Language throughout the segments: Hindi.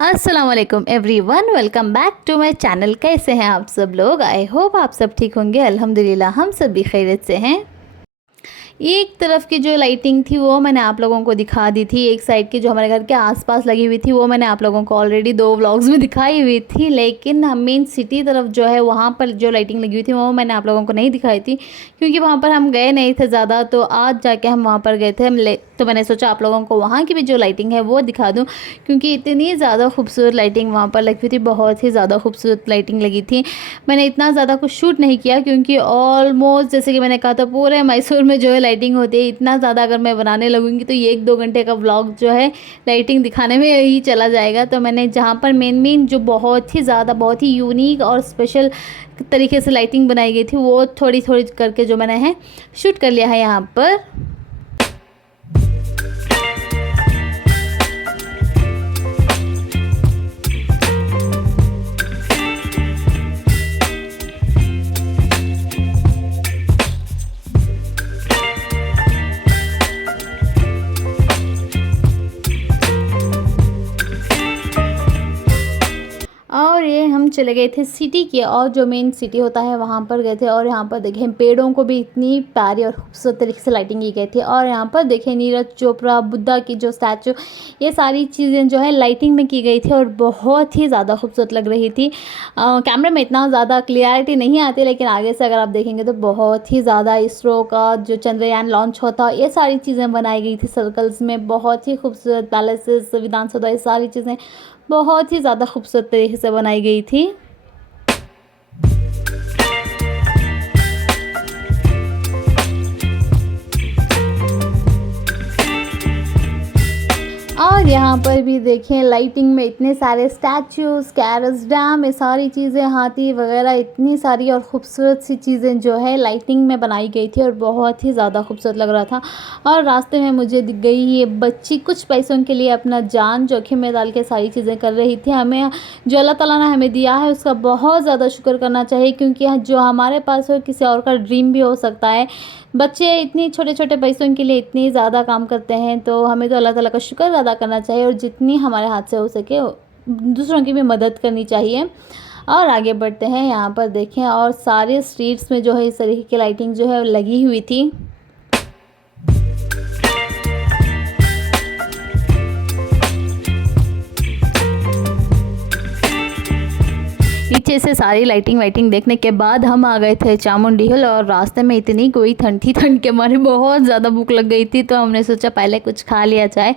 अस्सलाम वालेकुम everyone, welcome back to my channel. कैसे हैं आप सब लोग? आई होप आप सब ठीक होंगे। अल्हम्दुलिल्लाह हम सब भी खैरियत से हैं। एक तरफ की जो लाइटिंग थी वो मैंने आप लोगों को दिखा दी थी, एक साइड की जो हमारे घर के आसपास लगी हुई थी वो मैंने आप लोगों को ऑलरेडी 2 व्लॉग्स में दिखाई हुई थी। लेकिन मेन सिटी तरफ जो है वहाँ पर जो लाइटिंग लगी हुई थी वो मैंने आप लोगों को नहीं दिखाई थी, क्योंकि वहाँ पर हम गए नहीं थे ज़्यादा। तो आज जाके हम वहाँ पर गए थे, तो मैंने सोचा आप लोगों को वहाँ की भी जो लाइटिंग है वो दिखा दूँ, क्योंकि इतनी ज़्यादा खूबसूरत लाइटिंग वहाँ पर लगी हुई थी, बहुत ही ज़्यादा खूबसूरत लाइटिंग लगी थी। मैंने इतना ज़्यादा कुछ शूट नहीं किया, क्योंकि ऑलमोस्ट जैसे कि मैंने कहा था पूरे मैसूर में जो है लाइटिंग होती है, इतना ज़्यादा अगर मैं बनाने लगूँगी तो ये 1-2 घंटे का व्लॉग जो है लाइटिंग दिखाने में ही चला जाएगा। तो मैंने जहाँ पर मेन जो बहुत ही ज़्यादा बहुत ही यूनिक और स्पेशल तरीके से लाइटिंग बनाई गई थी वो थोड़ी थोड़ी करके जो मैंने है शूट कर लिया है यहाँ पर। और ये हम चले गए थे सिटी के, और जो मेन सिटी होता है वहाँ पर गए थे। और यहाँ पर देखें पेड़ों को भी इतनी प्यारी और खूबसूरत तरीके से लाइटिंग की गई थी। और यहाँ पर देखें नीरज चोपड़ा, बुद्धा की जो स्टैचू, ये सारी चीज़ें जो है लाइटिंग में की गई थी और बहुत ही ज़्यादा खूबसूरत लग रही थी। कैमरे में इतना ज़्यादा क्लियरिटी नहीं आती, लेकिन आगे से अगर आप देखेंगे तो बहुत ही ज़्यादा इसरो का जो चंद्रयान लॉन्च होता ये सारी चीज़ें बनाई गई थी सर्कल्स में। बहुत ही खूबसूरत पैलेसेस, विधानसभा, ये सारी चीज़ें बहुत ही ज़्यादा खूबसूरत तरीके से बनाई गई थी। और यहाँ पर भी देखें लाइटिंग में इतने सारे स्टैचूज़, कैरस डैम, ये सारी चीज़ें, हाथी वगैरह, इतनी सारी और ख़ूबसूरत सी चीज़ें जो है लाइटिंग में बनाई गई थी और बहुत ही ज़्यादा खूबसूरत लग रहा था। और रास्ते में मुझे दिख गई ये बच्ची कुछ पैसों के लिए अपना जान जोखिम में डाल के सारी चीज़ें कर रही थी। हमें जो अल्लाह ताला ने हमें दिया है उसका बहुत ज़्यादा शुक्र करना चाहिए, क्योंकि जो हमारे पास हो किसी और का ड्रीम भी हो सकता है। बच्चे इतनी छोटे छोटे पैसों के लिए इतनी ज़्यादा काम करते हैं, तो हमें तो अल्लाह ताला का शुक्र अदा करना चाहिए और जितनी हमारे हाथ से हो सके दूसरों की भी मदद करनी चाहिए। और आगे बढ़ते हैं। यहाँ पर देखें और सारे स्ट्रीट्स में जो है इस तरीके की लाइटिंग जो है लगी हुई थी। पीछे से सारी लाइटिंग वाइटिंग देखने के बाद हम आ गए थे चामुंडी हिल, और रास्ते में इतनी कोई ठंड के मारे बहुत ज़्यादा भूख लग गई थी, तो हमने सोचा पहले कुछ खा लिया जाए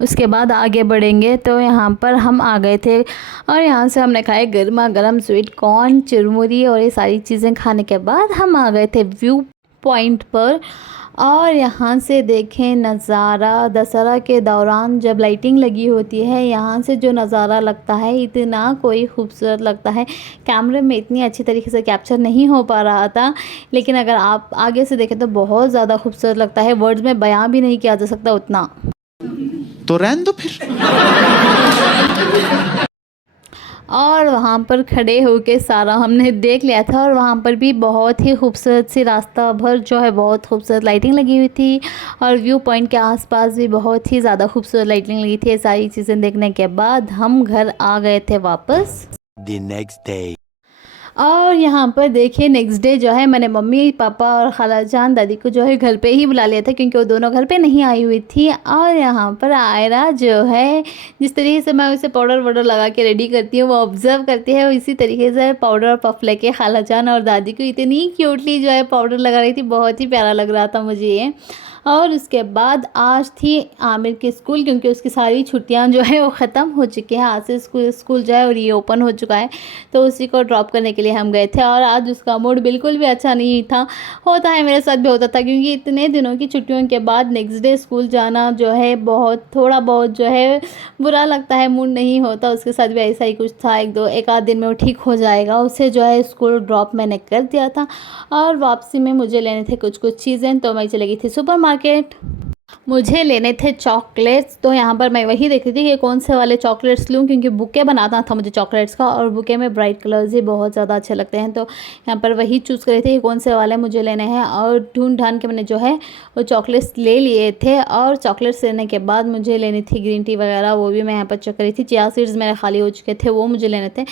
उसके बाद आगे बढ़ेंगे। तो यहाँ पर हम आ गए थे और यहाँ से हमने खाए गर्मा गर्म स्वीट कॉर्न, चुरमुरी, और ये सारी चीज़ें खाने के बाद हम आ गए थे व्यू पॉइंट पर। और यहाँ से देखें नज़ारा, दशहरा के दौरान जब लाइटिंग लगी होती है यहाँ से जो नज़ारा लगता है इतना कोई खूबसूरत लगता है। कैमरे में इतनी अच्छी तरीके से कैप्चर नहीं हो पा रहा था, लेकिन अगर आप आगे से देखें तो बहुत ज़्यादा खूबसूरत लगता है, वर्ड्स में बयां भी नहीं किया जा सकता उतना। तो रहने दो फिर। और वहाँ पर खड़े होके सारा हमने देख लिया था, और वहाँ पर भी बहुत ही खूबसूरत सी रास्ता भर जो है बहुत खूबसूरत लाइटिंग लगी हुई थी, और व्यू पॉइंट के आसपास भी बहुत ही ज़्यादा खूबसूरत लाइटिंग लगी थी। ये सारी चीज़ें देखने के बाद हम घर आ गए थे वापस। The next day. और यहाँ पर देखिए नेक्स्ट डे जो है मैंने मम्मी पापा और खाला जान दादी को जो है घर पे ही बुला लिया था, क्योंकि वो दोनों घर पे नहीं आई हुई थी। और यहाँ पर आयरा जो है जिस तरीके से मैं उसे पाउडर वाउडर लगा के रेडी करती हूँ वो ऑब्ज़र्व करती है, इसी तरीके से पाउडर और पफ लेके खाला जान और दादी को इतनी क्यूटली जो है पाउडर लगा रही थी, बहुत ही प्यारा लग रहा था मुझे ये। और उसके बाद आज थी आमिर की स्कूल, क्योंकि उसकी सारी छुट्टियां जो है वो ख़त्म हो चुकी हैं। आज से स्कूल जो है और ये ओपन हो चुका है, तो उसी को ड्रॉप करने के लिए हम गए थे। और आज उसका मूड बिल्कुल भी अच्छा नहीं था। होता है, मेरे साथ भी होता था, क्योंकि इतने दिनों की छुट्टियों के बाद नेक्स्ट डे स्कूल जाना जो है बहुत थोड़ा बहुत जो है बुरा लगता है, मूड नहीं होता। उसके साथ भी ऐसा ही कुछ था, एक आध दिन में वो ठीक हो जाएगा। उसे जो है स्कूल ड्रॉप मैंने कर दिया था, और वापसी में मुझे लेने थे कुछ चीज़ें, तो मैं चली गई थी सुपर मार्केट। मुझे लेने थे चॉकलेट्स, तो यहाँ पर मैं वही देख रही थी कि कौन से वाले चॉकलेट्स लूँ, क्योंकि बुके बनाना था मुझे चॉकलेट्स का, और बुके में ब्राइट कलर्स ही बहुत ज़्यादा अच्छे लगते हैं। तो यहाँ पर वही चूज़ कर रही थी कि कौन से वाले मुझे लेने हैं, और ढूंढ ढांड के मैंने जो है वो चॉकलेट्स ले लिए थे। और चॉकलेट्स लेने के बाद मुझे लेनी थी ग्रीन टी वगैरह, वो भी मैं यहाँ पर चेक करी थी। चिया सीड्स मेरे खाली हो चुके थे, वो मुझे लेने थे,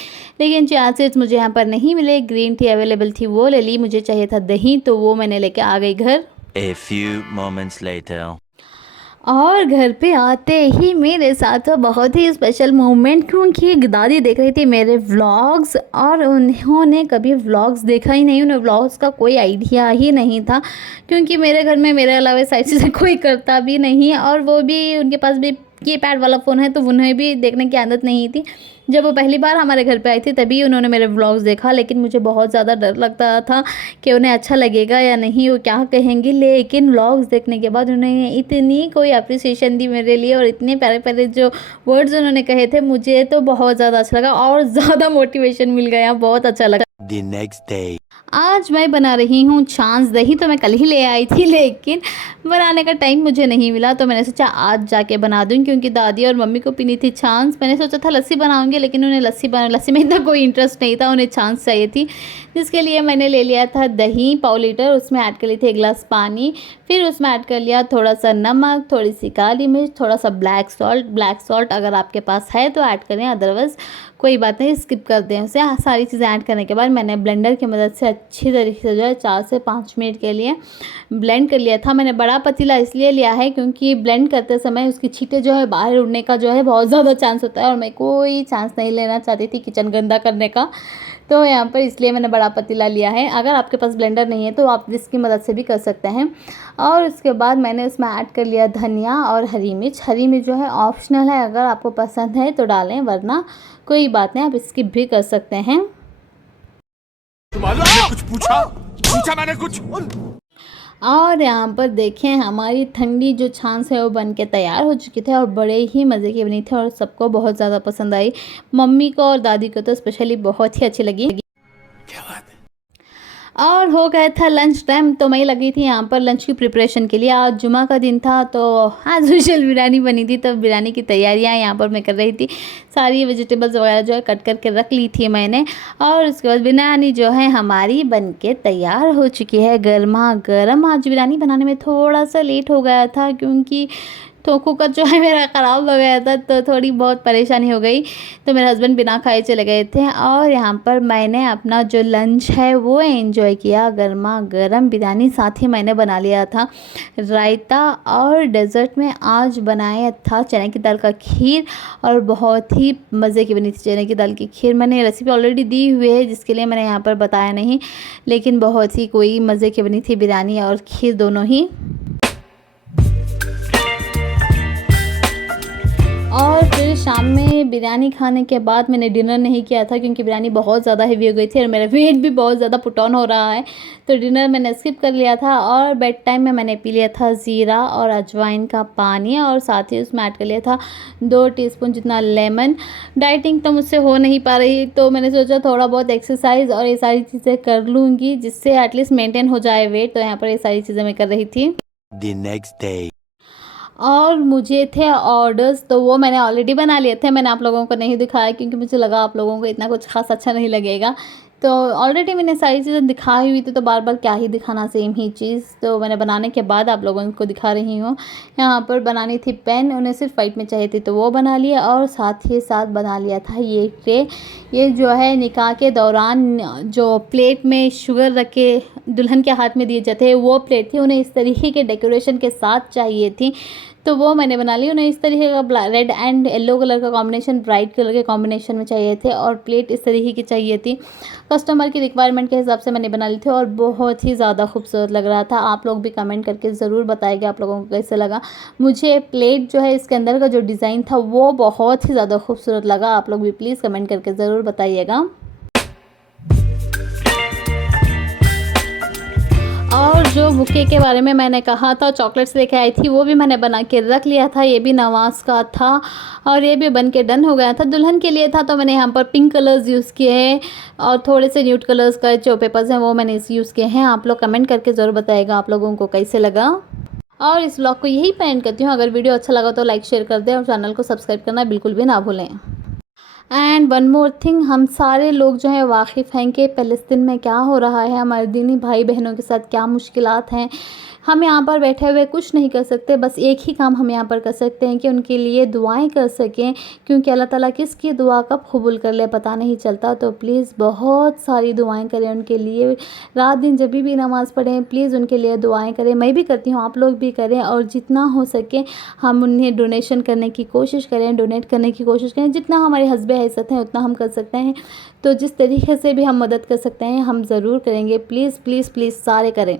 लेकिन चिया सीड्स मुझे यहाँ पर नहीं मिले। ग्रीन टी अवेलेबल थी, वो ले ली। मुझे चाहिए था दही, तो वो मैंने लेके आ गई घर। A few moments later. और घर पे आते ही मेरे साथ तो बहुत ही स्पेशल मोमेंट, क्योंकि दादी देख रही थी मेरे व्लॉग्स, और उन्होंने कभी व्लॉग्स देखा ही नहीं, उन्हें व्लॉग्स का कोई आइडिया ही नहीं था, क्योंकि मेरे घर में मेरे अलावा सारी चीज़ें कोई करता भी नहीं, और वो भी उनके पास भी कीपैड वाला फ़ोन है, तो उन्हें भी देखने की आदत नहीं थी। जब वो पहली बार हमारे घर पे आई थी तभी उन्होंने मेरे व्लॉग्स देखा, लेकिन मुझे बहुत ज़्यादा डर लगता था कि उन्हें अच्छा लगेगा या नहीं, वो क्या कहेंगी। लेकिन व्लॉग्स देखने के बाद उन्होंने इतनी कोई अप्रिसिएशन दी मेरे लिए, और इतने प्यारे प्यारे जो वर्ड्स उन्होंने कहे थे, मुझे तो बहुत ज़्यादा अच्छा लगा और ज़्यादा मोटिवेशन मिल गया, बहुत अच्छा लगा। The next day. आज मैं बना रही हूँ छाछ दही, तो मैं कल ही ले आई थी, लेकिन बनाने का टाइम मुझे नहीं मिला, तो मैंने सोचा आज जाके बना दूँ, क्योंकि दादी और मम्मी को पीनी थी छाछ। मैंने सोचा था लस्सी बनाऊँगी, लेकिन उन्हें लस्सी में इतना कोई इंटरेस्ट नहीं था, उन्हें छाछ चाहिए थी, जिसके लिए मैंने ले लिया था दही पाव लीटर, उसमें ऐड कर ली थी 1 गिलास पानी, फिर उसमें ऐड कर लिया थोड़ा सा नमक, थोड़ी सी काली मिर्च, थोड़ा सा ब्लैक सॉल्ट अगर आपके पास है तो ऐड करें, अदरवाइज़ कोई बात नहीं, स्किप कर दें उसे। सारी चीज़ें ऐड करने के बाद मैंने ब्लेंडर की मदद से अच्छी तरीके से जो है 4 से 5 मिनट के लिए ब्लेंड कर लिया था। मैंने बड़ा पतीला इसलिए लिया है क्योंकि ब्लेंड करते समय उसकी छींटे जो है बाहर उड़ने का जो है बहुत ज़्यादा चांस होता है, और मैं कोई चांस नहीं लेना चाहती थी किचन गंदा करने का, तो यहाँ पर इसलिए मैंने बड़ा पतीला लिया है। अगर आपके पास ब्लेंडर नहीं है तो आप इसकी मदद से भी कर सकते हैं। और उसके बाद मैंने उसमें ऐड कर लिया धनिया और हरी मिर्च। हरी मिर्च जो है ऑप्शनल है, अगर आपको पसंद है तो डालें, वरना कोई बात नहीं, आप स्किप भी कर सकते हैं। मैंने कुछ पूछा मैंने कुछ। और यहाँ पर देखें हमारी ठंडी जो छाछ है वो बन के तैयार हो चुकी थी, और बड़े ही मज़े की बनी थी, और सबको बहुत ज़्यादा पसंद आई। मम्मी को और दादी को तो स्पेशली बहुत ही अच्छी लगी। क्या बात है? और हो गया था लंच टाइम, तो मैं लगी थी यहाँ पर लंच की प्रिपरेशन के लिए। आज जुमा का दिन था, तो आज स्पेशल बिरयानी बनी थी, तो बिरयानी की तैयारियाँ यहाँ पर मैं कर रही थी। सारी वेजिटेबल्स वगैरह जो है कट करके रख ली थी मैंने, और उसके बाद बिरयानी जो है हमारी बन के तैयार हो चुकी है, गर्मा गर्म। आज बिरयानी बनाने में थोड़ा सा लेट हो गया था, क्योंकि तो कुकर जो है मेरा ख़राब हो गया था, तो थोड़ी बहुत परेशानी हो गई, तो मेरे हस्बैंड बिना खाए चले गए थे। और यहाँ पर मैंने अपना जो लंच है वो एंजॉय किया, गर्मा गर्म बिरयानी, साथ ही मैंने बना लिया था रायता, और डेज़र्ट में आज बनाया था चने की दाल का खीर, और बहुत ही मज़े की बनी थी चने की दाल की खीर। मैंने रेसिपी ऑलरेडी दी हुई है, जिसके लिए मैंने यहाँ पर बताया नहीं, लेकिन बहुत ही कोई मज़े की बनी थी बिरयानी और खीर दोनों ही। और फिर शाम में बिरयानी खाने के बाद मैंने डिनर नहीं किया था, क्योंकि बिरयानी बहुत ज़्यादा हेवी हो गई थी और मेरा वेट भी बहुत ज़्यादा पुट ऑन हो रहा है, तो डिनर मैंने स्किप कर लिया था। और बेड टाइम में मैंने पी लिया था ज़ीरा और अजवाइन का पानी, और साथ ही उसमें ऐड कर लिया था 2 टीस्पून जितना लेमन। डाइटिंग तो मुझसे हो नहीं पा रही, तो मैंने सोचा थोड़ा बहुत एक्सरसाइज और ये सारी चीज़ें कर लूँगी, जिससे एटलीस्ट मेंटेन हो जाए वेट, तो यहाँ पर ये सारी चीज़ें मैं कर रही थी। The next day. और मुझे थे ऑर्डर्स, तो वो मैंने ऑलरेडी बना लिए थे, मैंने आप लोगों को नहीं दिखाया, क्योंकि मुझे लगा आप लोगों को इतना कुछ खास अच्छा नहीं लगेगा। तो ऑलरेडी मैंने सारी चीज़ें दिखाई हुई थी, तो बार बार क्या ही दिखाना सेम ही चीज़, तो मैंने बनाने के बाद आप लोगों को दिखा रही हूँ। यहाँ पर बनानी थी पेन, उन्हें सिर्फ वाइट में चाहिए थी, तो वो बना लिया, और साथ ही साथ बना लिया था ये ट्रे। ये जो है निकाह के दौरान जो प्लेट में शुगर रख के दुल्हन के हाथ में दिए जाते हैं, वो प्लेट थी, उन्हें इस तरीके के डेकोरेशन के साथ चाहिए थी, तो वो मैंने बना ली। उन्हें इस तरीके का रेड एंड येलो कलर का कॉम्बिनेशन, ब्राइट कलर के कॉम्बिनेशन में चाहिए थे, और प्लेट इस तरीके की चाहिए थी। कस्टमर की रिक्वायरमेंट के हिसाब से मैंने बना ली थी, और बहुत ही ज़्यादा खूबसूरत लग रहा था। आप लोग भी कमेंट करके ज़रूर बताइएगा आप लोगों को कैसे लगा। मुझे प्लेट जो है इसके अंदर का जो डिज़ाइन था वो बहुत ही ज़्यादा खूबसूरत लगा। आप लोग भी प्लीज़ कमेंट करके ज़रूर बताइएगा। और जो बुके के बारे में मैंने कहा था, चॉकलेट्स लेके आई थी, वो भी मैंने बना के रख लिया था। ये भी नवाज़ का था, और ये भी बन के डन हो गया था। दुल्हन के लिए था, तो मैंने यहाँ पर पिंक कलर्स यूज़ किए हैं, और थोड़े से न्यूड कलर्स का जो पेपर्स हैं वो मैंने यूज़ किए हैं। आप लोग कमेंट करके ज़रूर बताइएगा आप लोगों को कैसे लगा। और इस व्लॉग को यही पे एंड करती हूँ। अगर वीडियो अच्छा लगा तो लाइक शेयर कर दें और चैनल को सब्सक्राइब करना बिल्कुल भी ना भूलें। एंड वन मोर थिंग, हम सारे लोग जो हैं वाकिफ़ हैं कि फ़लस्तीन में क्या हो रहा है, हमारे दीनी भाई बहनों के साथ क्या मुश्किलात हैं। हम यहाँ पर बैठे हुए कुछ नहीं कर सकते, बस एक ही काम हम यहाँ पर कर सकते हैं कि उनके लिए दुआएं कर सकें, क्योंकि अल्लाह ताला किसकी दुआ कब कबूल कर ले पता नहीं चलता। तो प्लीज़ बहुत सारी दुआएं करें उनके लिए, रात दिन जब भी नमाज़ पढ़ें प्लीज़ उनके लिए दुआएं करें। मैं भी करती हूँ, आप लोग भी करें, और जितना हो सके हम उन्हें डोनेशन करने की कोशिश करें, डोनेट करने की कोशिश करें, जितना हमारे हस्बे हैसियत हैं उतना हम कर सकते हैं। तो जिस तरीके से भी हम मदद कर सकते हैं हम ज़रूर करेंगे। प्लीज़ प्लीज़ प्लीज़ सारे करें।